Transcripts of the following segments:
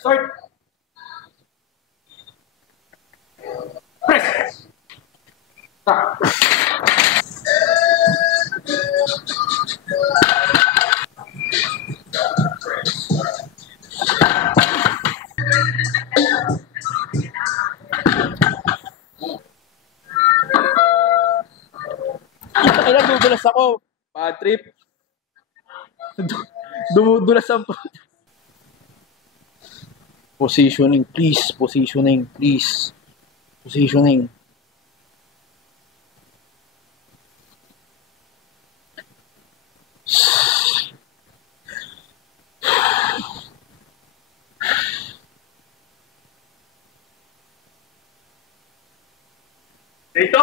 Start. Press. Stop. Kailan dudulas ako? Bad trip. Dumudulas ang... Positioning, please. Positioning, please. Positioning. Ito!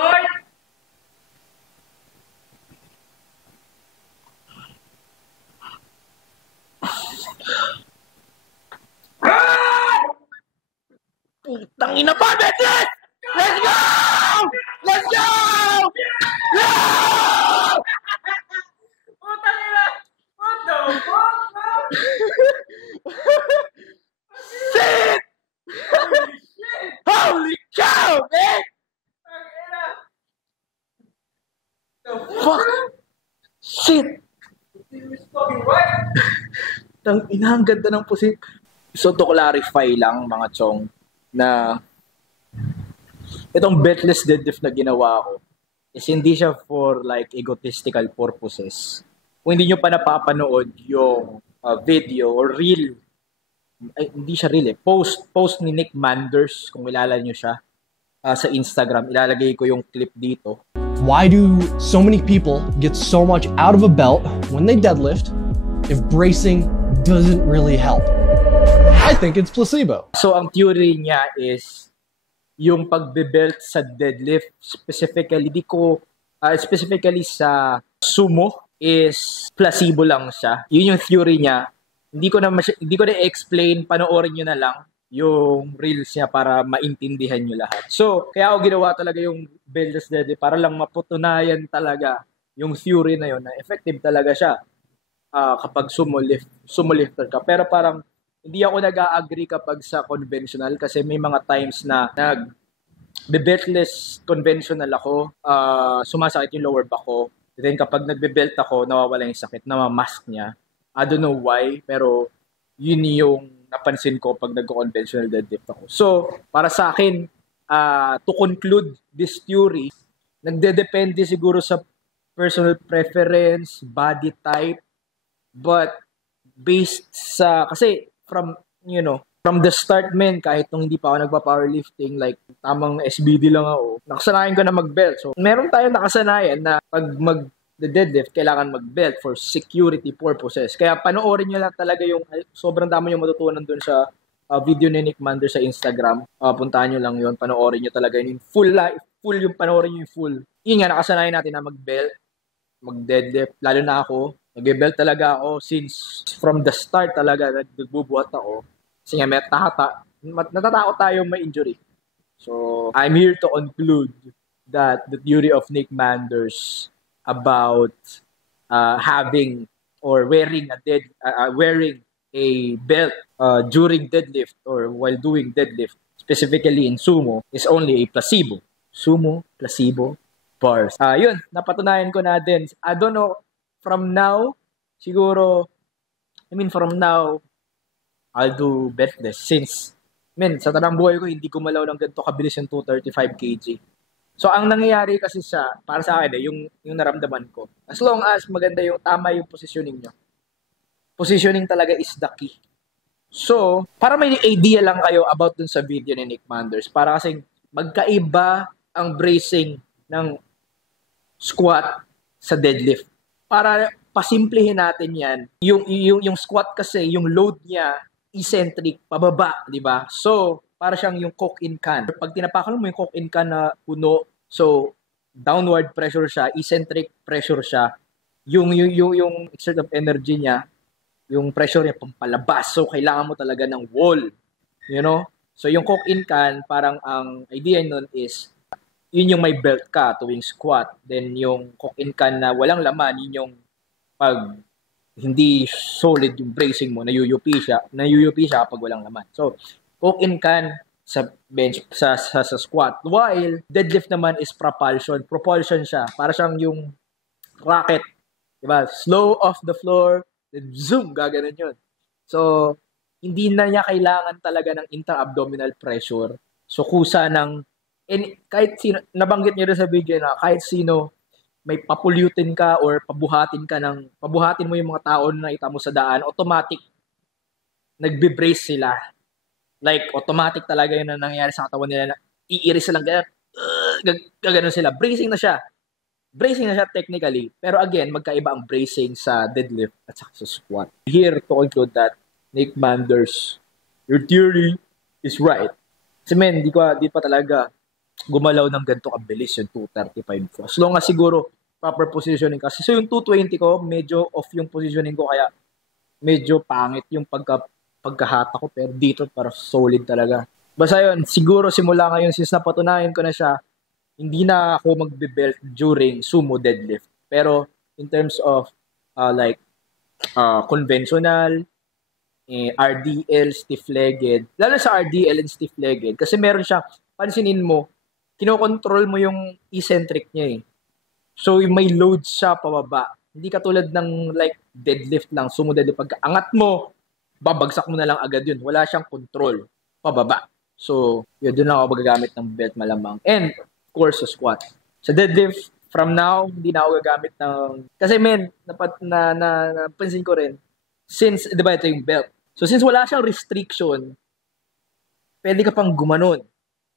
Putang ina pa, Betis! Let's go! Let's go! No! Putang ina! What the fuck, man? Shit! Holy cow, man! Ang ina! The Fuck! Shit! team is fucking right! Tang ina, ang ganda ng pusit. So to clarify lang mga chong na itong betless deadlift na ginawa ko is hindi siya for like egotistical purposes. Kung hindi nyo pa napapanood yung video or reel, ay, hindi siya reel eh, post ni Nick Manders, kung kilala nyo siya, sa Instagram, ilalagay ko yung clip dito. Why do so many people get so much out of a belt when they deadlift if bracing doesn't really help? I think it's placebo. So ang theory niya is yung pagbe-belt sa deadlift, specifically specifically sa sumo, is placebo lang siya. Yun yung theory niya. Hindi ko na explain, panoorin niyo na lang yung reels niya para maintindihan niyo lahat. So, kaya ako ginawa talaga yung beltless deadlift para lang maputunayan talaga yung theory na yun na effective talaga siya kapag sumo lifter ka. Pero parang hindi ako nag-a-agree kapag sa conventional kasi may mga times na nag-beltless conventional ako, sumasakit yung lower back ko. Then kapag nagbe-belt ako, nawawala yung sakit, namamask niya. I don't know why, pero yun yung napansin ko pag nag-conventional deadlift ako. So, para sa akin, to conclude this theory, nagdedepende siguro sa personal preference, body type, but based sa, kasi from the start, men, kahit nung hindi pa ako nagpa-powerlifting, like, tamang SBD lang ako, nakasanayan ko na mag-belt. So, meron tayong nakasanayan na pag mag-deadlift, kailangan mag-belt for security purposes. Kaya panoorin nyo lang talaga yung, sobrang dami yung matutunan dun sa video ni Nick Manders sa Instagram. Puntahan nyo lang yun, panoorin nyo talaga yun. Full yung panoorin nyo yung full. Yun nga, nakasanayan natin na mag-belt, mag-deadlift, lalo na ako. Nag-belt talaga ako since from the start talaga nagbubuhat ako. Kasi nga natatakot tayo may injury. So, I'm here to conclude that the theory of Nick Manders about having or wearing a belt during deadlift or while doing deadlift, specifically in sumo, is only a placebo. Sumo, placebo, bars. Yun, napatunayan ko na din. I don't know, from now, I'll do beltless since, sa tanang buhay ko, hindi ko malaw ng ganito kabilis yung 235 kg. So, ang nangyayari kasi para sa akin, yung naramdaman ko, as long as maganda tama yung positioning nyo. Positioning talaga is the key. So, para may idea lang kayo about dun sa video ni Nick Manders, para kasing magkaiba ang bracing ng squat sa deadlift. Para pasimplihin natin yan, yung squat kasi, yung load niya, eccentric, pababa, di ba? So, para siyang yung coke in can. Pag tinapakan mo yung coke in can na puno, so, downward pressure siya, eccentric pressure siya, yung exert of energy niya, yung pressure niya pampalabas. So, kailangan mo talaga ng wall. You know? So, yung coke in can, parang ang idea nun is, yun yung may belt ka tuwing squat. Then, yung coke in can na walang laman, yun yung pag hindi solid yung bracing mo, nayuyupi siya kapag walang laman. So, coke in can sa bench, sa squat. While deadlift naman is propulsion siya. Para siyang yung rocket. Diba? Slow off the floor, then zoom, gaganon yun. So, hindi na niya kailangan talaga ng intra-abdominal pressure. So, kusa ng, kahit sino, nabanggit niyo rin sa video na kahit sino, may papulutin ka or pabuhatin mo yung mga tao na nakita mo sa daan, automatic, nagbe-brace sila. Like, automatic talaga yun na nangyayari sa katawan nila na iiris lang ganyan. Gaganon sila. Bracing na siya technically. Pero again, magkaiba ang bracing sa deadlift at sa squat. Here to conclude that, Nick Manders, your theory is right. Kasi men, di pa talaga gumalaw ng ganito kabilis yung 235 ko. As long as siguro proper positioning kasi. So yung 220 ko, medyo off yung positioning ko kaya medyo pangit yung pagkahata ko pero dito para solid talaga. Basta yun, siguro simula ngayon since napatunayan ko na siya, hindi na ako magbe-belt during sumo deadlift. Pero in terms of conventional, RDL, stiff-legged, lalo sa RDL and stiff-legged, kasi meron siya, pansinin mo, kinokontrol mo yung eccentric niya eh. So, may load siya pababa. Hindi katulad ng deadlift lang, sumo deadlift. Pag angat mo, babagsak mo na lang agad yun. Wala siyang control pababa. So, yun, doon lang ako magagamit ng belt malamang. And, of course, sa squat. Sa deadlift, from now, hindi na ako gagamit ng... Kasi napansin ko rin, since, di ba ito yung belt. So, since wala siyang restriction, pwede ka pang gumanon.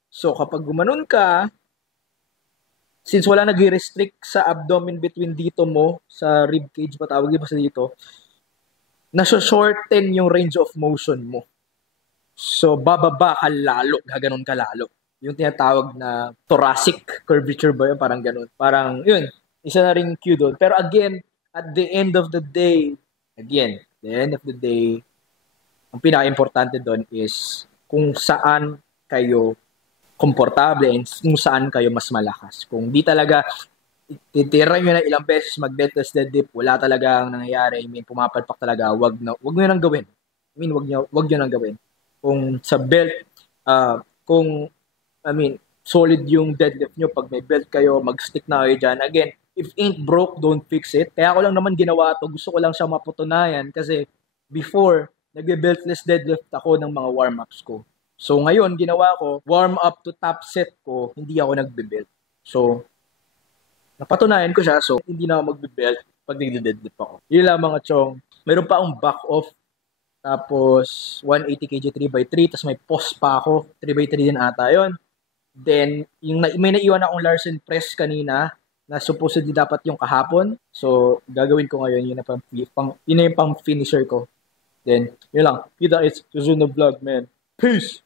So, kapag gumanon ka, since wala nag-restrict sa abdomen between dito mo, sa rib cage, patawag ba sa dito, nasa-shorten yung range of motion mo. So, bababa ka lalo, gaganon ka lalo. Yung tinatawag na thoracic curvature ba yun? Parang ganon. Parang, yun, isa na ring cue doon. Pero again, at the end of the day, ang pinaka-importante doon is kung saan kayo komportable and kung saan kayo mas malakas. Kung di talaga titira nyo na ilang beses mag-belt test deadlift, wala talagang nangyayari. I mean, pumapalpak talaga, wag nyo nang gawin. Wag nyo nang gawin. Kung sa belt, solid yung deadlift nyo, pag may belt kayo, mag-stick na kayo dyan. Again, if ain't broke, don't fix it. Kaya ko lang naman ginawa to. Gusto ko lang siya mapatunayan kasi before, nagbe-beltless deadlift ako ng mga warm-ups ko. So ngayon, ginawa ko, warm up to top set ko, hindi ako nagbe-belt. So, napatunayan ko siya, so hindi na ako magbe-belt pag nagde-deadlift ako. Yun lang mga chong. Meron pa akong back off, tapos 180 kg 3x3, tapos may pause pa ako, 3x3 din ata yun. Then, may naiwan akong Larsen press kanina, na supposedly dapat yung kahapon. So, gagawin ko ngayon, yun na yung pang finisher ko. Then, yun lang. Kita, it's Suzuno Vlog, man. Peace!